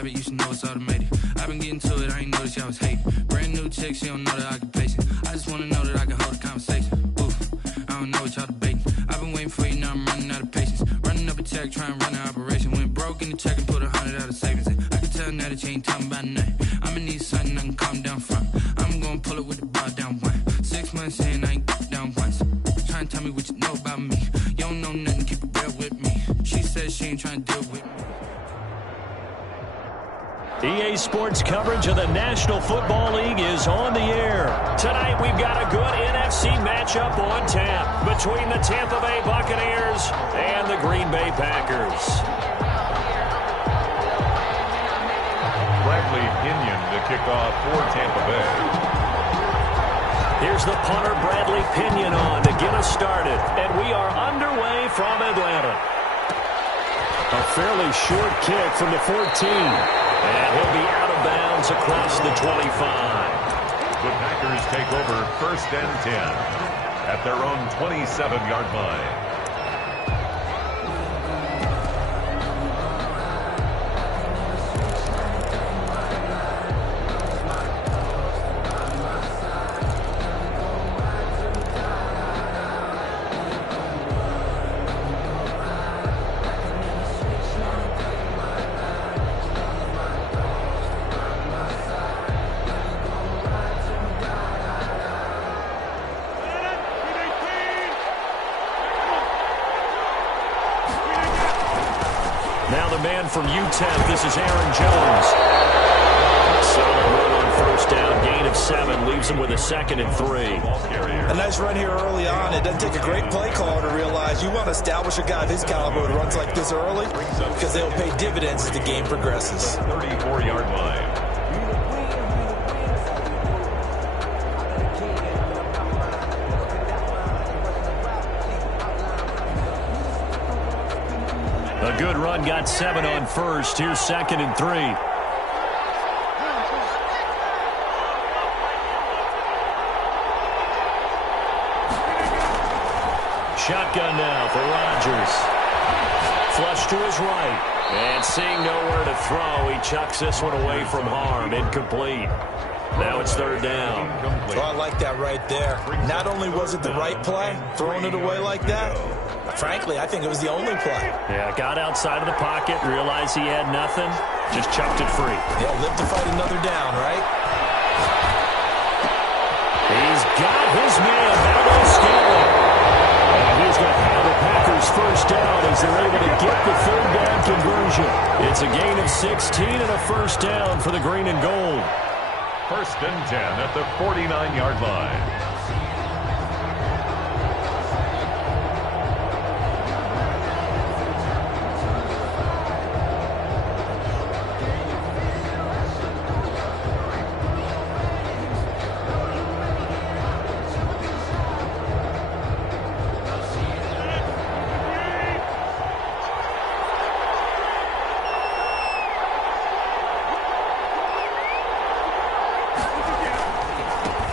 habit, you should know it's automated. I've been getting to it, I ain't noticed y'all was hating. Brand new chick, she don't know the occupation. I just wanna know that I can hold a conversation. Oof, I don't know what y'all debating. I've been waiting for you, now I'm running out of patience. Running up a check, trying to run an operation. Went broke in the check and put 100 out of savings in. I can tell now that you ain't talking about nothing. I'ma need something I can calm down from. I'm gonna pull it with the bar down one. 6 months in, I ain't down once. Trying to tell me what you know about me. You don't know nothing, keep it real with me. She said she ain't trying to deal with me. EA Sports coverage of the National Football League is on the air. Tonight we've got a good NFC matchup on tap between the Tampa Bay Buccaneers and the Green Bay Packers. Bradley Pinion to kick off for Tampa Bay. Here's the punter Bradley Pinion on to get us started. And we are underway from Atlanta. A fairly short kick from the 14. And he'll be out of bounds across the 25. The Packers take over 1st and 10 at their own 27-yard line. From UTEP, this is Aaron Jones. Solid run on 1st down, gain of 7, leaves him with a 2nd and 3. A nice run here early on. It doesn't take a great play caller to realize you want to establish a guy of his caliber who runs like this early because they'll pay dividends as the game progresses. 34-yard line. A good run, got 7 on 1st. Here's 2nd and 3. Shotgun now for Rodgers. Flush to his right. And seeing nowhere to throw, he chucks this one away from harm. Incomplete. Now it's 3rd down. Well, I like that right there. Not only was it the right play, throwing it away like that, frankly, I think it was the only play. Yeah, got outside of the pocket, realized he had nothing, just chucked it free. Yeah, live to fight another down, right? He's got his man, Valdez Scantling. And he's going to have the Packers 1st down as they're able to get the 3rd down conversion. It's a gain of 16 and a 1st down for the green and gold. 1st and 10 at the 49-yard line.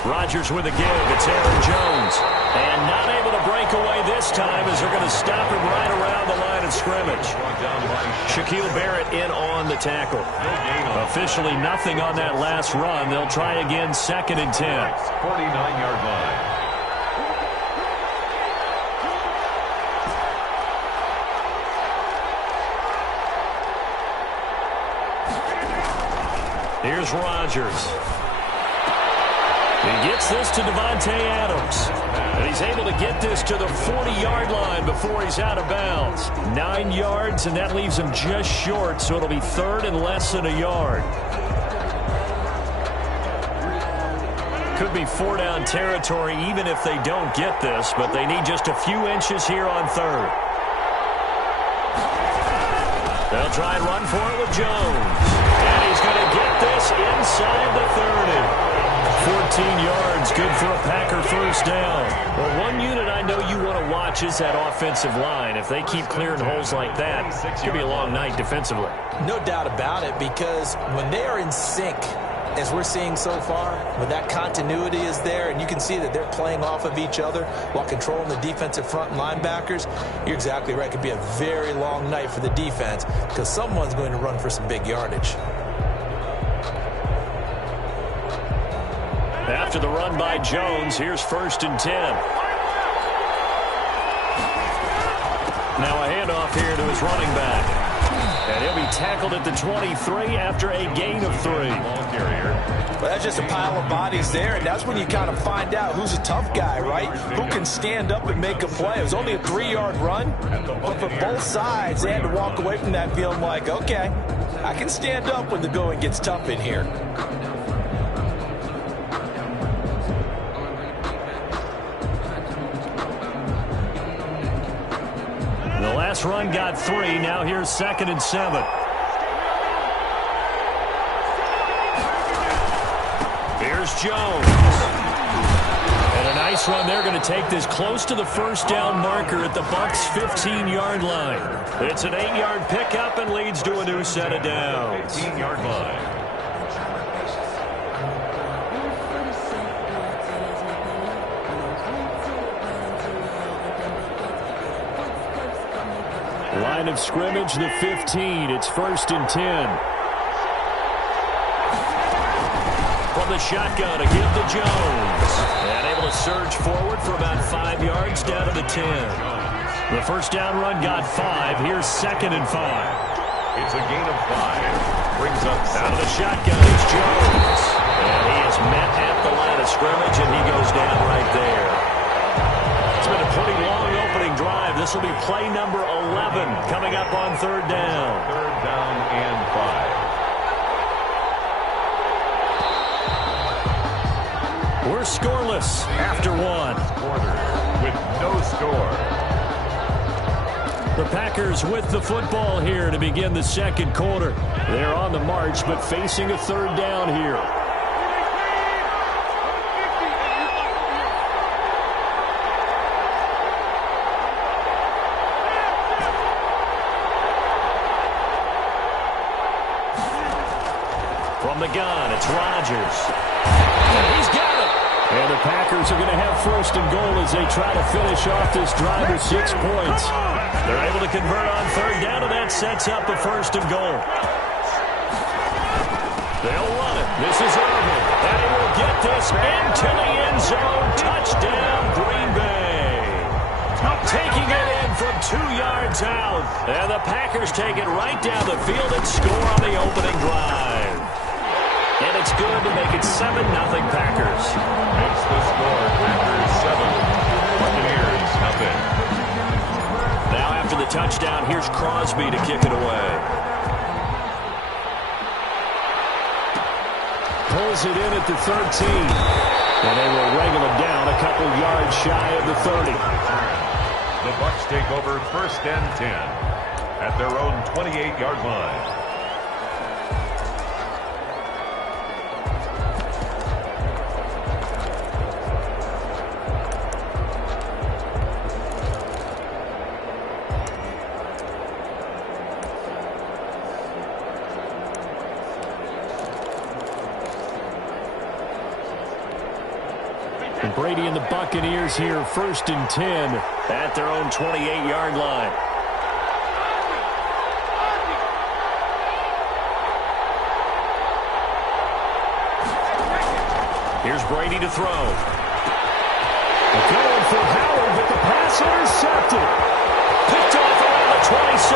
Rodgers with a give. It's Aaron Jones. And not able to break away this time as they're going to stop him right around the line of scrimmage. Shaquille Barrett in on the tackle. Officially nothing on that last run. They'll try again 2nd and 10. 49-yard line. Here's Rodgers. He gets this to Devontae Adams. And he's able to get this to the 40-yard line before he's out of bounds. 9 yards, and that leaves him just short, so it'll be 3rd and less than a yard. Could be 4-down territory even if they don't get this, but they need just a few inches here on 3rd. They'll try and run for it with Jones. And he's going to get this inside the 30. 14 yards, good for a Packer 1st down. Well, one unit I know you want to watch is that offensive line. If they keep clearing holes like that, it's going to be a long night defensively. No doubt about it, because when they are in sync, as we're seeing so far, when that continuity is there and you can see that they're playing off of each other while controlling the defensive front and linebackers, you're exactly right. It could be a very long night for the defense because someone's going to run for some big yardage. After the run by Jones, here's 1st and 10. Now a handoff here to his running back. And he'll be tackled at the 23 after a gain of 3. Ball carrier. But that's just a pile of bodies there, and that's when you kind of find out who's a tough guy, right? Who can stand up and make a play. It was only a 3-yard run, but for both sides, they had to walk away from that feeling like, okay, I can stand up when the going gets tough in here. The last run got 3. Now here's 2nd and 7. Here's Jones. And a nice run. They're going to take this close to the 1st down marker at the Bucs' 15-yard line. It's an 8-yard pickup and leads to a new set of downs. 15-yard line. Line of scrimmage, the 15. It's 1st and 10. From the shotgun, a give to Jones. And able to surge forward for about 5 yards down to the 10. The 1st down run got 5. Here's 2nd and 5. It's a gain of 5. Brings up out of the shotgun. It's Jones. And he is met at the line of scrimmage, and he goes down right there. It's been a pretty long opening drive. This will be play number 11 coming up on 3rd down. 3rd down and 5. We're scoreless after 1. Quarter with no score. The Packers with the football here to begin the 2nd quarter. They're on the march, but facing a 3rd down here. From the gun, it's Rodgers. And he's got it. And the Packers are going to have 1st and goal as they try to finish off this drive with 6 points. They're able to convert on 3rd down, and that sets up a 1st and goal. They'll run it. This is Irvin. And he will get this into the end zone. Touchdown, Green Bay. Taking it in from 2 yards out. And the Packers take it right down the field and score on the opening drive. And it's good to make it 7-0 Packers. Makes the score Packers 7. Buccaneers nothing. Now after the touchdown, here's Crosby to kick it away. Pulls it in at the 13. And they will wrangle him down a couple yards shy of the 30. The Bucs take over 1st and 10 at their own 28-yard line. Brady and the Buccaneers here, 1st and 10 at their own 28-yard line. Here's Brady to throw. Going for Howard, but the pass intercepted. Picked off around the 27.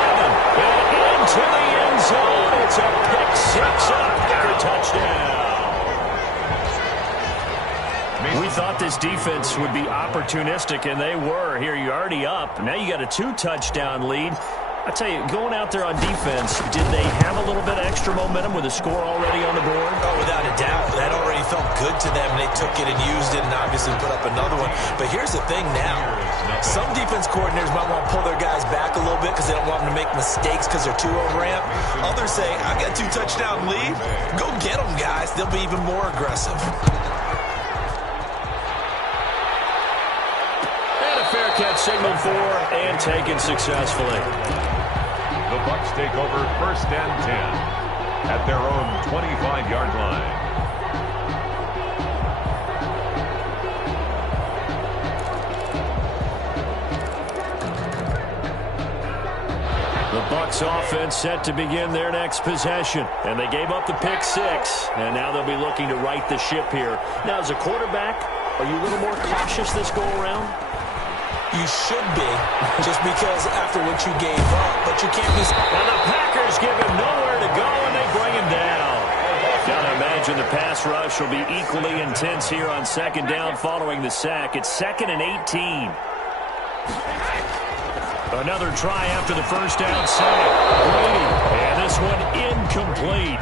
And into the end zone. It's a pick 6 and a Packer touchdown. We thought this defense would be opportunistic, and they were. Here, you're already up. Now you got a 2-touchdown lead. I tell you, going out there on defense, did they have a little bit of extra momentum with a score already on the board? Oh, without a doubt. That already felt good to them. They took it and used it and obviously put up another one. But here's the thing now. Some defense coordinators might want to pull their guys back a little bit because they don't want them to make mistakes because they're too overamped. Others say, I got a 2-touchdown lead. Go get them, guys. They'll be even more aggressive. Fair catch signaled for and taken successfully. The Bucs take over 1st and 10 at their own 25-yard line. The Bucs offense set to begin their next possession. And they gave up the pick six. And now they'll be looking to right the ship here. Now, as a quarterback, are you a little more cautious this go-around? You should be, just because after what you gave up. But you can't be... And the Packers give him nowhere to go, and they bring him down. Gotta imagine the pass rush will be equally intense here on second down following the sack. It's 2nd and 18. Another try after the first down sack. Brady, and this one incomplete.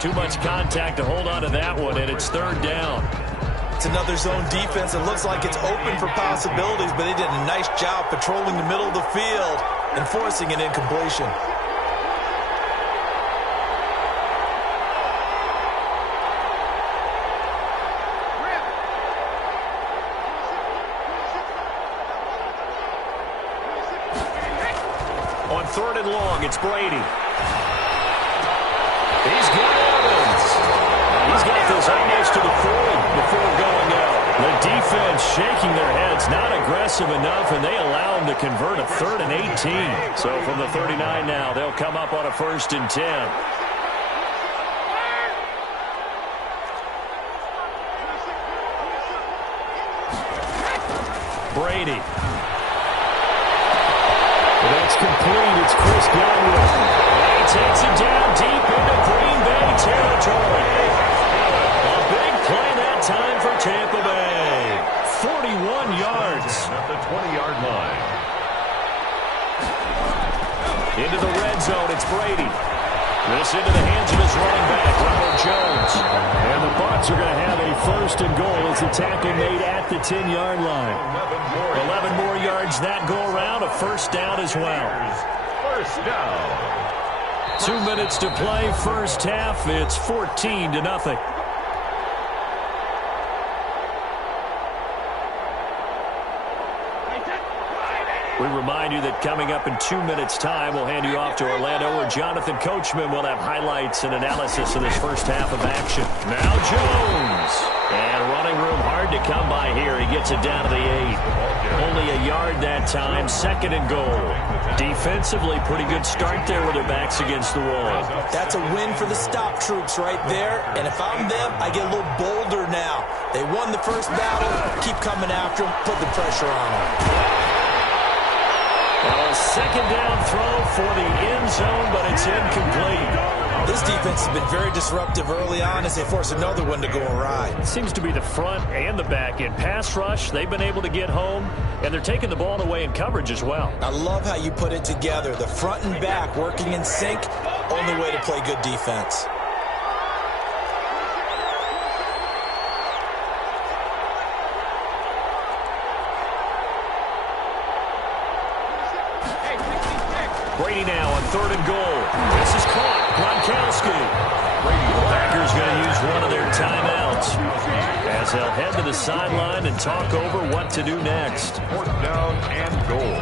Too much contact to hold on to that one, and it's 3rd down. It's another zone defense. It looks like it's open for possibilities, but they did a nice job patrolling the middle of the field and forcing an incompletion. On 3rd and long, it's Brady. He's got Evans. He's got this almost to the 40 before going out. The defense shaking their heads, not aggressive enough, and they allow him to convert a 3rd and 18. So from the 39 now, they'll come up on a 1st and 10. Brady. That's complete. It's Chris Godwin. And he takes it down deep into Green Bay territory. A big play that time for Tampa Bay. 41 yards. At the 20-yard line. Into the red zone, it's Brady. This into the hands of his running back, Ronald Jones. And the Bucs are going to have a 1st and goal as the tackle made at the 10-yard line. 11 more yards that go around, a 1st down as well. 1st down. 2 minutes to play, first half. It's 14-0. We remind you that coming up in 2 minutes' time, we'll hand you off to Orlando, where Jonathan Coachman will have highlights and analysis of this first half of action. Now Jones. And running room hard to come by here. He gets it down to the 8. Only a yard that time, 2nd and goal. Defensively, pretty good start there with their backs against the wall. That's a win for the stop troops right there. And if I'm them, I get a little bolder now. They won the first battle. Keep coming after them. Put the pressure on them. A 2nd down throw for the end zone, but it's incomplete. This defense has been very disruptive early on as they force another one to go awry. It seems to be the front and the back in pass rush. They've been able to get home, and they're taking the ball away in coverage as well. I love how you put it together. The front and back working in sync, only way to play good defense. Brady now on 3rd and goal. This is caught. Gronkowski. The Packers going to use one of their timeouts as they'll head to the sideline and talk over what to do next. 4th down and goal.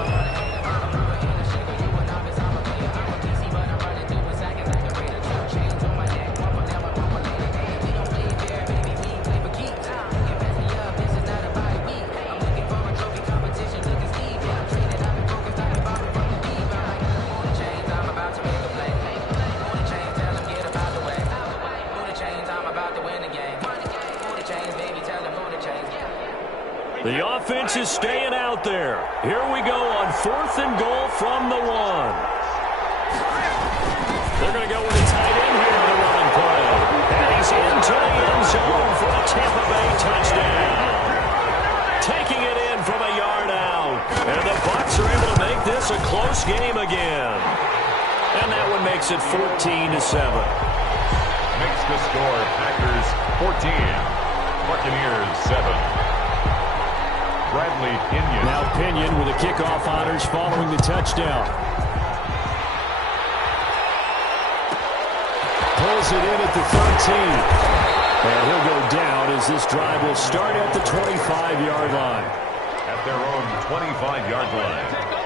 The offense is staying out there. Here we go on 4th and goal from the 1. They're going to go with a tight end here on the running play. And he's into the end zone for a Tampa Bay touchdown. Taking it in from a yard out. And the Bucs are able to make this a close game again. And that one makes it 14-7. Makes the score Packers 14, Buccaneers 7. Bradley Pinion. Now Pinion with the kickoff honors following the touchdown. Pulls it in at the 13. And he'll go down as this drive will start at the 25-yard line. At their own 25-yard line.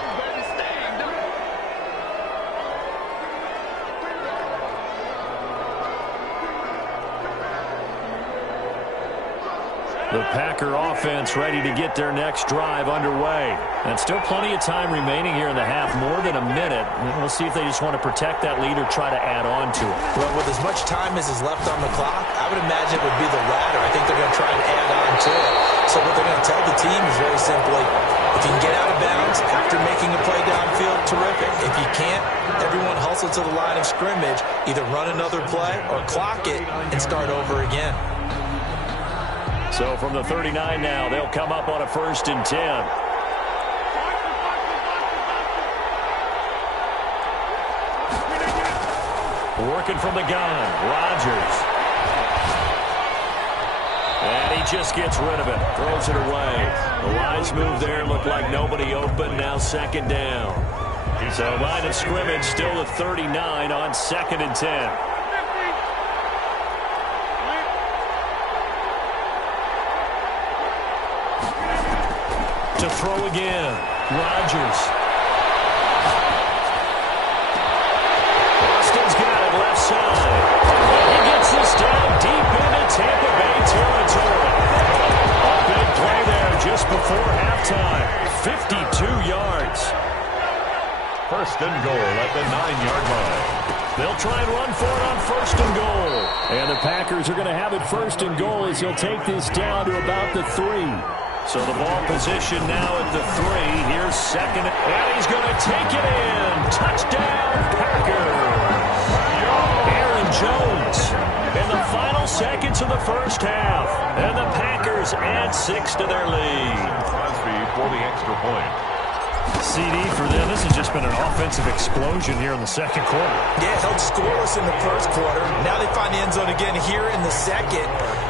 The Packer offense ready to get their next drive underway. And still plenty of time remaining here in the half, more than a minute. We'll see if they just want to protect that lead or try to add on to it. Well, with as much time as is left on the clock, I would imagine it would be the latter. I think they're going to try and add on to it. So what they're going to tell the team is very simply, if you can get out of bounds after making a play downfield, terrific. If you can't, everyone hustle to the line of scrimmage, either run another play or clock it and start over again. So from the 39 now, they'll come up on a 1st and 10. Working from the gun, Rodgers. And he just gets rid of it, throws it away. The lines move there, look like nobody open, now 2nd down. So line of scrimmage still the 39 on 2nd and 10. To throw again, Rodgers. Austin's got it left side. He gets this down deep into Tampa Bay territory. A big play there just before halftime. 52 yards. 1st and goal at the 9-yard line. They'll try and run for it on 1st and goal. And the Packers are going to have it 1st and goal as he'll take this down to about the 3. So the ball position now at the 3. Here's 2nd. And he's going to take it in. Touchdown, Packers. Aaron Jones in the final seconds of the 1st half. And the Packers add 6 to their lead. Crosby for the extra point. CD for them. This has just been an offensive explosion here in the 2nd quarter. Yeah, held scoreless in the 1st quarter. Now they find the end zone again here in the 2nd.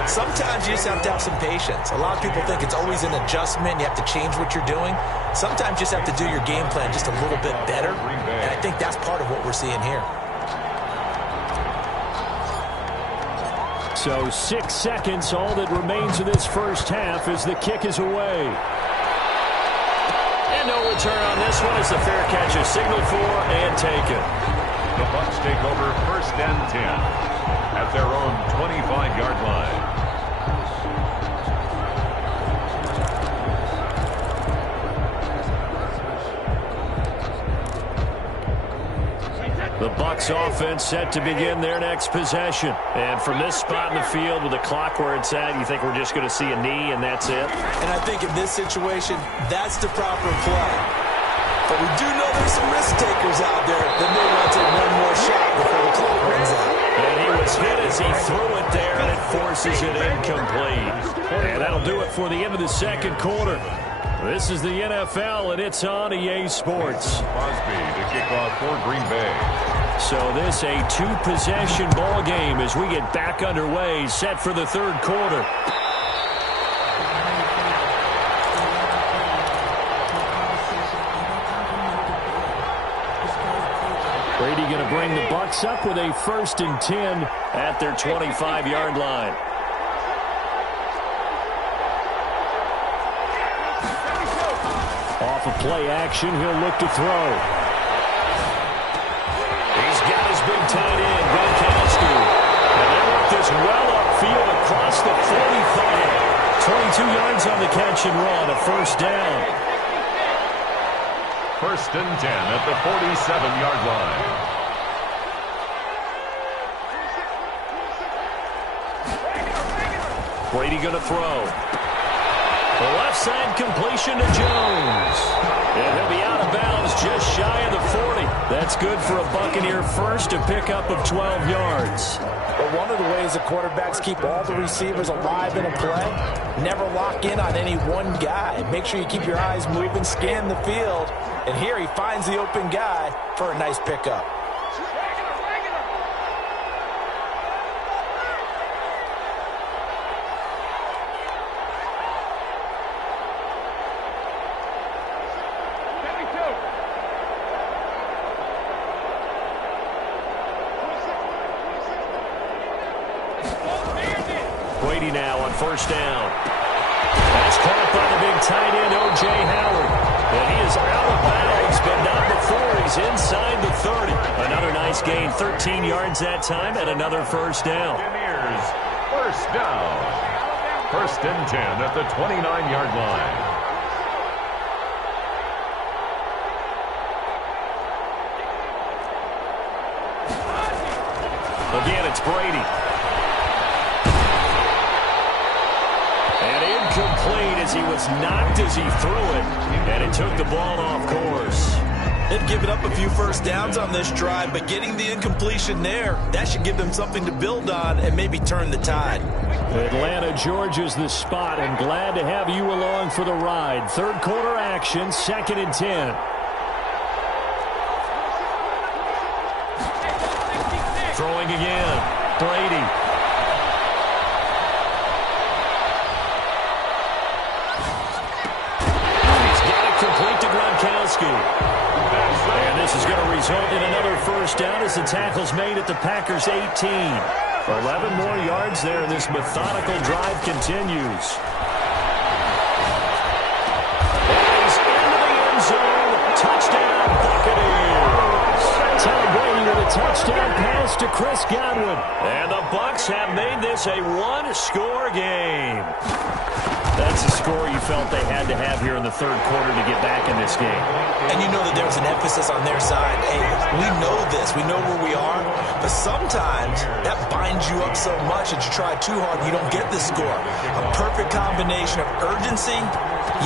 Sometimes you just have to have some patience. A lot of people think it's always an adjustment. You have to change what you're doing. Sometimes you just have to do your game plan just a little bit better. And I think that's part of what we're seeing here. So 6 seconds, all that remains of this 1st half as the kick is away. And no return on this one as the fair catch is signaled for and taken. The Bucs take over 1st and 10 at their own 25-yard line. The Bucs offense set to begin their next possession. And from this spot in the field with the clock where it's at, you think we're just going to see a knee and that's it? And I think in this situation, that's the proper play. But we do know there's some risk takers out there that may want to take one more shot before the clock runs out. And he was hit as he threw it there, and it forces it incomplete. And that'll do it for the end of the 2nd quarter. This is the NFL, and it's on EA Sports. Crosby to kick off for Green Bay. So this a 2-possession ball game as we get back underway, set for the 3rd quarter. Brady going to bring the Bucs up with a 1st and 10 at their 25-yard line. Off of play action, he'll look to throw. He's got his big tight end, Gronkowski. And they work this well upfield across the 45. 22 yards on the catch and run, a 1st down. 1st and 10 at the 47-yard line. Brady going to throw. The left side completion to Jones. And he'll be out of bounds just shy of the 40. That's good for a Buccaneer first, a pickup of 12 yards. But one of the ways the quarterbacks keep all the receivers alive in a play, never lock in on any one guy. Make sure you keep your eyes moving, scan the field. And here he finds the open guy for a nice pickup. Brady now on 1st down. That's caught by the big tight end, O.J. Howard. And he is out of bounds, but not before he's inside the 30. Another nice gain, 13 yards that time, and another 1st down. Buccaneers, 1st down. First and 10 at the 29-yard line. Again, it's Brady. And incomplete as he was knocked as he threw it. And it took the ball off course. They've given up a few first downs on this drive, but getting the incompletion there, that should give them something to build on and maybe turn the tide. Atlanta, Georgia's the spot, and glad to have you along for the ride. Third quarter action, 2nd and 10. Throwing again, Brady. He's got it complete to Gronkowski. And this is going to result in another first down as the tackle's made at the Packers' 18. 11 more yards there, and this methodical drive continues. He's into the end zone. Touchdown, Buccaneers. Tom Brady with a touchdown pass to Chris Godwin. And the Bucs have made this a one-score game. That's the score you felt they had to have here in the third quarter to get back in this game. And you know that there was an emphasis on their side. Hey, we know this. We know where we are. But sometimes that binds you up so much that you try too hard and you don't get the score. A perfect combination of urgency,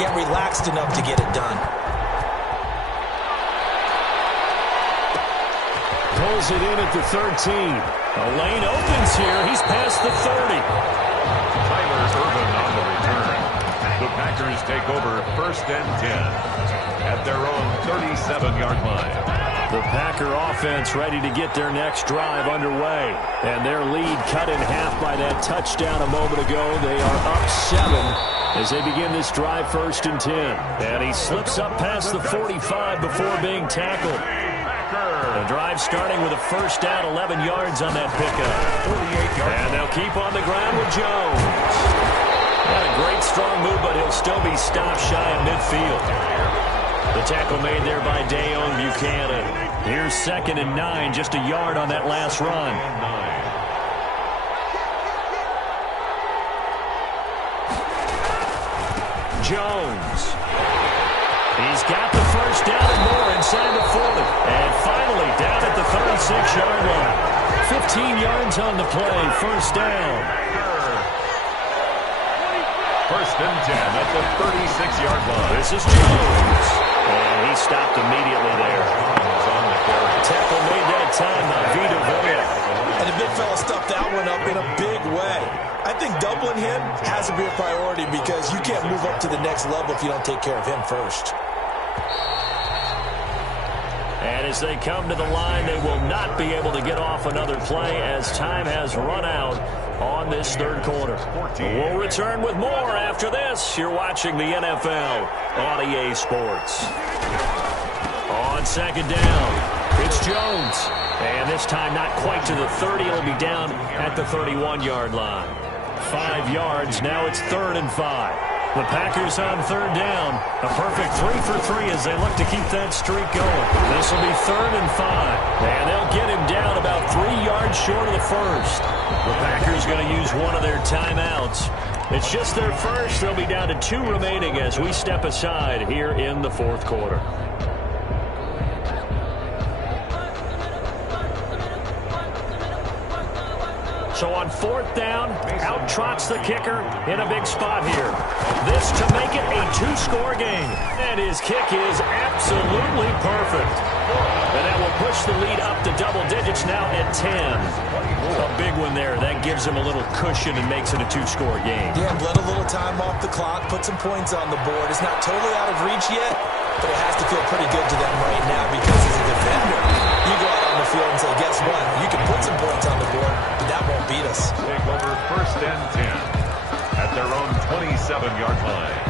yet relaxed enough to get it done. Pulls it in at the 13. A lane opens here. He's past the 30. Tyler Irvin on the return. The Packers take over first and 10 at their own 37-yard line. The Packer offense ready to get their next drive underway. And their lead cut in half by that touchdown a moment ago. They are up 7 as they begin this drive first and 10. And he slips up past the 45 before being tackled. The drive starting with a first down, 11 yards on that pickup. And they'll keep on the ground with Jones. Not a great strong move, but he'll still be stopped shy of midfield. The tackle made there by Dayon Buchanan. Here's 2nd and 9, just a yard on that last run. Jones. He's got the first down and more inside the 40. And finally down at the 36-yard line. 15 yards on the play, first down. First and 10 at the 36-yard line. This is Jones. And he stopped immediately there. Tackle made that time by Vita Vea. And the big fella stuffed that one up in a big way. I think doubling him has to be a priority because you can't move up to the next level if you don't take care of him first. And as they come to the line, they will not be able to get off another play as time has run out on this third quarter. We'll return with more after this. You're watching the NFL on EA Sports. On second down, it's Jones. And this time not quite to the 30. It'll be down at the 31-yard line. 5 yards. Now it's 3rd and 5. The Packers on third down. A perfect 3 for 3 as they look to keep that streak going. This will be 3rd and 5. And they'll get him down about 3 yards short of the first. The Packers going to use one of their timeouts. It's just their first. They'll be down to 2 remaining as we step aside here in the fourth quarter. So on 4th down, out trots the kicker in a big spot here. This to make it a 2-score game. And his kick is absolutely perfect. And that will push the lead up to double digits now at 10. A big one there. That gives him a little cushion and makes it a 2-score game. Yeah, let a little time off the clock, put some points on the board. It's not totally out of reach yet, but it has to feel pretty good to them right now because as a defender, you go out on the field and say, guess what? You can put some points on the board, but that won't beat us. Take over first and 10 at their own 27-yard line.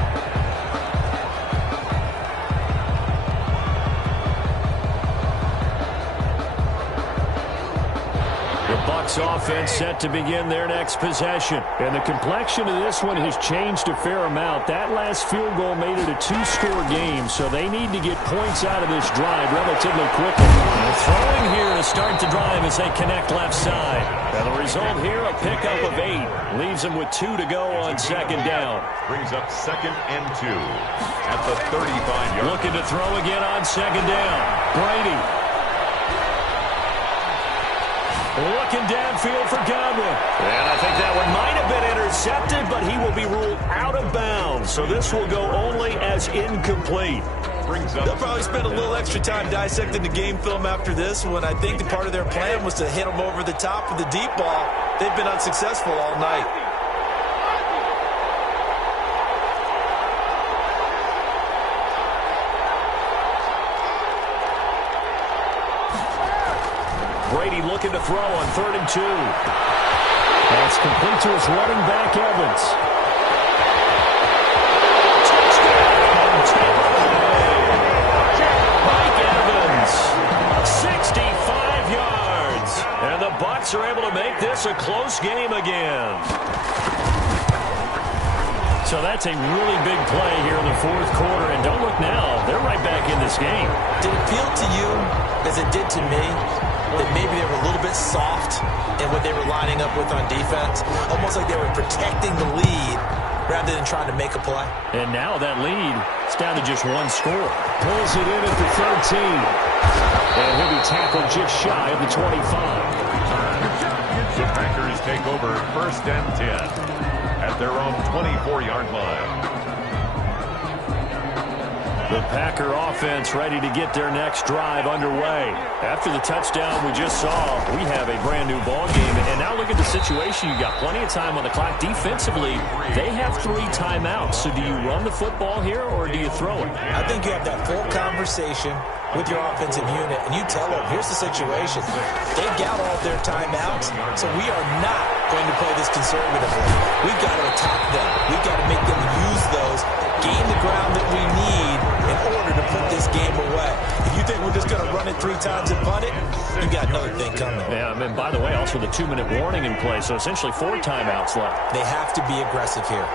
The Bucs offense set to begin their next possession. And the complexion of this one has changed a fair amount. That last field goal made it a 2-score game, so they need to get points out of this drive relatively quickly. And throwing here to start the drive game as they connect left side. And the result here, a pickup of 8. Leaves them with 2 to go on second down. Brings up 2nd and 2 at the 35-yard. Looking to throw again on second down. Brady. Looking downfield for Godwin. And I think that one might have been intercepted, but he will be ruled out of bounds. So this will go only as incomplete. They'll probably spend a little extra time dissecting the game film after this one. I think the part of their plan was to hit them over the top with the deep ball. They've been unsuccessful all night. Brady looking to throw on 3rd and 2. That's complete to his running back, Evans. Mike Evans, 65 yards. And the Bucs are able to make this a close game again. So that's a really big play here in the 4th quarter. And don't look now, they're right back in this game. Did it feel to you, as it did to me, that maybe they were a little bit soft in what they were lining up with on defense? Almost like they were protecting the lead rather than trying to make a play. And now that lead is down to just 1 score. Pulls it in at the 13. And he'll be tackled just shy of the 25. The Packers take over 1st and 10 at their own 24-yard line. The Packer offense ready to get their next drive underway. After the touchdown we just saw, we have a brand new ball game. And now look at the situation. You got plenty of time on the clock. Defensively, they have 3 timeouts. So do you run the football here or do you throw it? I think you have that full conversation with your offensive unit, and you tell them, here's the situation. They got all their timeouts, so we are not going to play this conservatively. We've got to attack them. We've got to make them use those, gain the ground that we need in order to put this game away. If you think we're just going to run it 3 times and punt it, you got another thing coming. Yeah, and by the way, also the 2-minute warning in play, so essentially 4 timeouts left. They have to be aggressive here.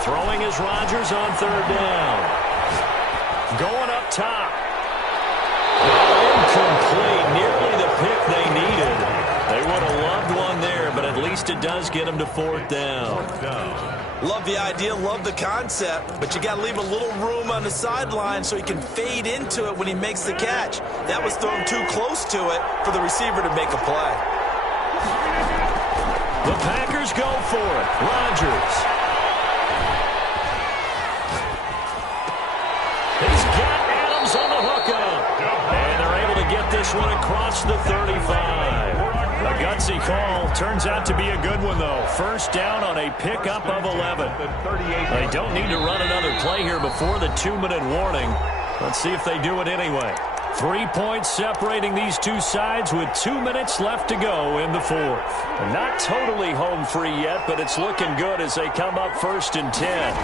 Throwing is Rodgers on 3rd down. Going up top. Incomplete. Nearly the pick they needed. They would have loved one there, but at least it does get them to 4th down. Love the idea, love the concept, but you got to leave a little room on the sideline so he can fade into it when he makes the catch. That was thrown too close to it for the receiver to make a play. The Packers go for it. Rodgers. He's got Adams on the hookup. And they're able to get this one across the 35. A gutsy call. Turns out to be a good one, though. 1st down on a pickup of 11. They don't need to run another play here before the 2-minute warning. Let's see if they do it anyway. 3 points separating these two sides with 2 minutes left to go in the 4th. Not totally home free yet, but it's looking good as they come up 1st and 10.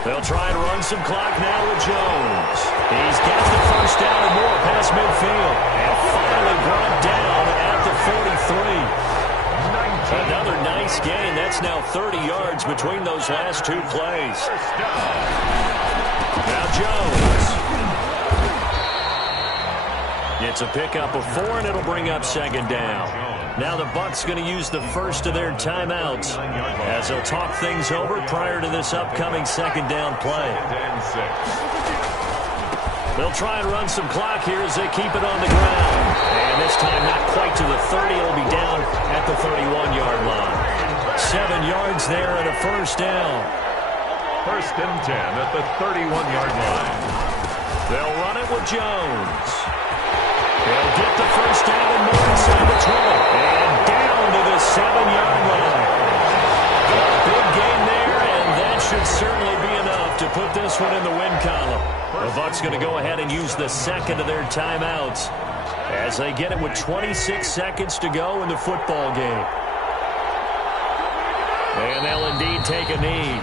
They'll try and run some clock now with Jones. He's got the 1st down and more past midfield. And finally brought down at the 43. Another nice gain. That's now 30 yards between those last 2 plays. Now Jones. It's a pickup of 4, and it'll bring up 2nd down. Now the Bucs going to use the first of their timeouts as they'll talk things over prior to this upcoming 2nd down play. They'll try and run some clock here as they keep it on the ground. And this time not quite to the 30. It'll be down at the 31-yard line. 7 yards there and a 1st down. 1st and 10 at the 31-yard line. They'll run it with Jones. They'll get the 1st down and more inside the 20. And down to the 7-yard line. A big gain there, and that should certainly be enough to put this one in the win column. The Bucs going to go ahead and use the 2nd of their timeouts as they get it with 26 seconds to go in the football game. And they'll indeed take a knee.